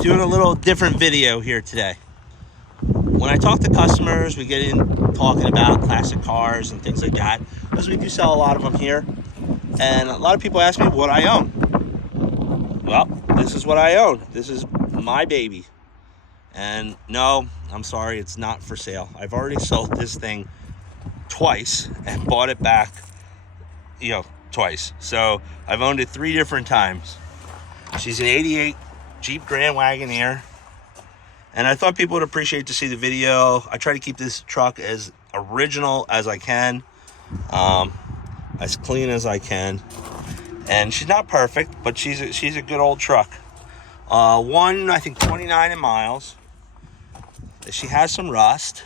Doing a little different video here today. When I talk to customers, we get in talking about classic cars and things like that, because we do sell a lot of them here. And a lot of people ask me what I own. Well, this is what I own. This is my baby. And no, I'm sorry, it's not for sale. I've already sold this thing twice and bought it back, twice. So I've owned it 3 different times. She's an 88 Jeep Grand Wagoneer. And I thought people would appreciate to see the video. I try to keep this truck as original as I can, as clean as I can. And she's not perfect, but she's a good old truck. I think 29 in miles. She has some rust.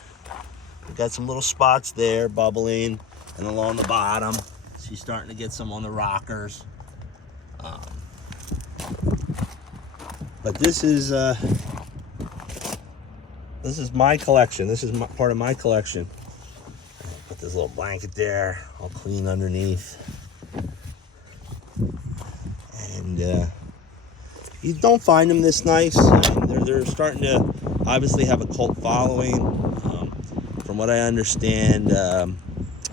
We've got some little spots there bubbling, and along the bottom, she's starting to get some on the rockers. But this is my collection. This is part of my collection. Put this little blanket there, all clean underneath. And you don't find them this nice. I mean, they're starting to obviously have a cult following. From what I understand,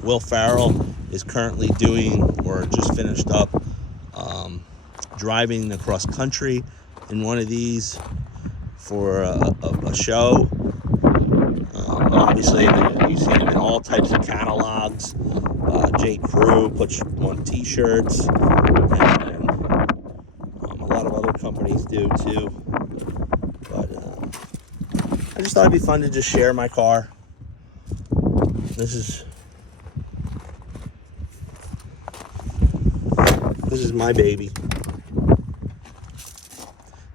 Will Ferrell is currently doing, or just finished up, driving across country in one of these for a show. Obviously, you see them in all types of catalogs. J. Crew puts on t-shirts, and a lot of other companies do too. But I just thought it'd be fun to just share my car. This is my baby.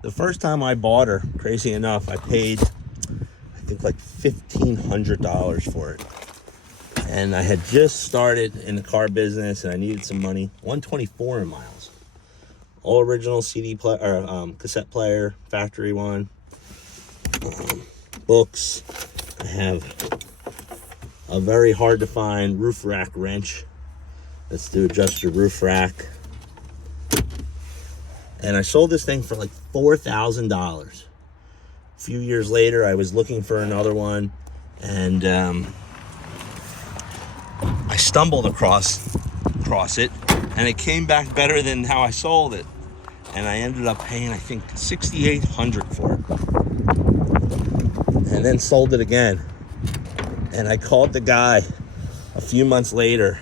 The first time I bought her, crazy enough, I paid, I think, like $1,500 for it. And I had just started in the car business and I needed some money. 124 in miles. All original CD player, or cassette player, factory one. Books. I have a very hard to find roof rack wrench. That's to adjust your roof rack. And I sold this thing for like $4,000. A few years later, I was looking for another one, and I stumbled across it, and it came back better than how I sold it. And I ended up paying, I think, $6,800 for it. And then sold it again. And I called the guy a few months later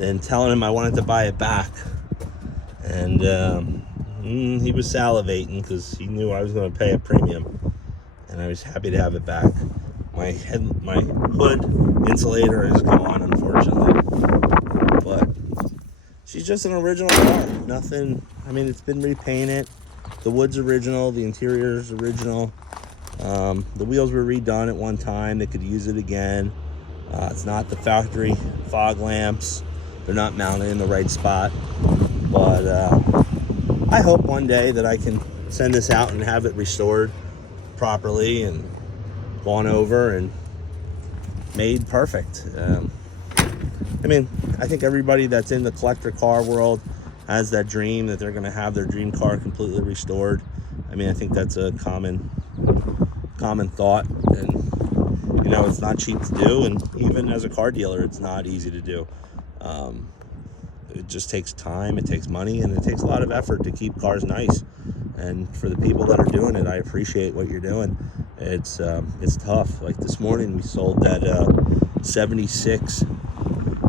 and telling him I wanted to buy it back. And he was salivating because he knew I was going to pay a premium. And I was happy to have it back. My hood insulator is gone, unfortunately. But she's just an original car. Nothing, I mean, it's been repainted. The wood's original, the interior is original. The wheels were redone at one time. They could use it again. It's not the factory fog lamps. They're not mounted in the right spot. But I hope one day that I can send this out and have it restored properly and gone over and made perfect. I mean, I think everybody that's in the collector car world has that dream that they're going to have their dream car completely restored. I mean, I think that's a common thought, and it's not cheap to do, and even as a car dealer, it's not easy to do. It just takes time, it takes money, and it takes a lot of effort to keep cars nice. And for the people that are doing it, I appreciate what you're doing. It's tough. Like this morning, we sold that 76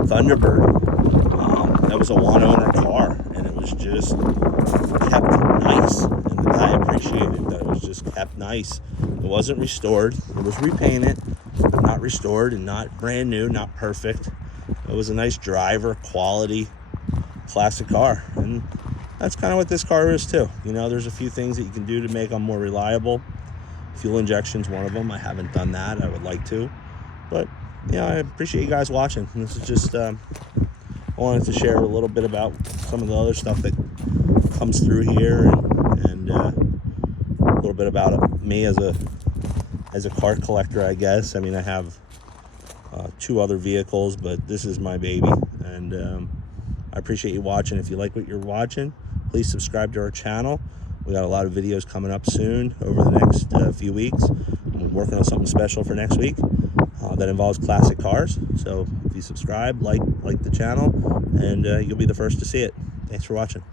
Thunderbird. That was a one-owner car, and it was just kept nice. And the guy appreciated that it was just kept nice. It wasn't restored. It was repainted, but not restored, and not brand new, not perfect. It was a nice driver, quality, classic car. And that's kind of what this car is too. There's a few things that you can do to make them more reliable. Fuel injection's one of them. I haven't done that. I would like to. But, I appreciate you guys watching. This is just, I wanted to share a little bit about some of the other stuff that comes through here, and a little bit about me as a car collector, I guess. I mean, I have 2 other vehicles, but this is my baby. And I appreciate you watching. If you like what you're watching, please subscribe to our channel. We got a lot of videos coming up soon over the next few weeks. We're working on something special for next week that involves classic cars. So if you subscribe, like the channel, and you'll be the first to see it. Thanks for watching.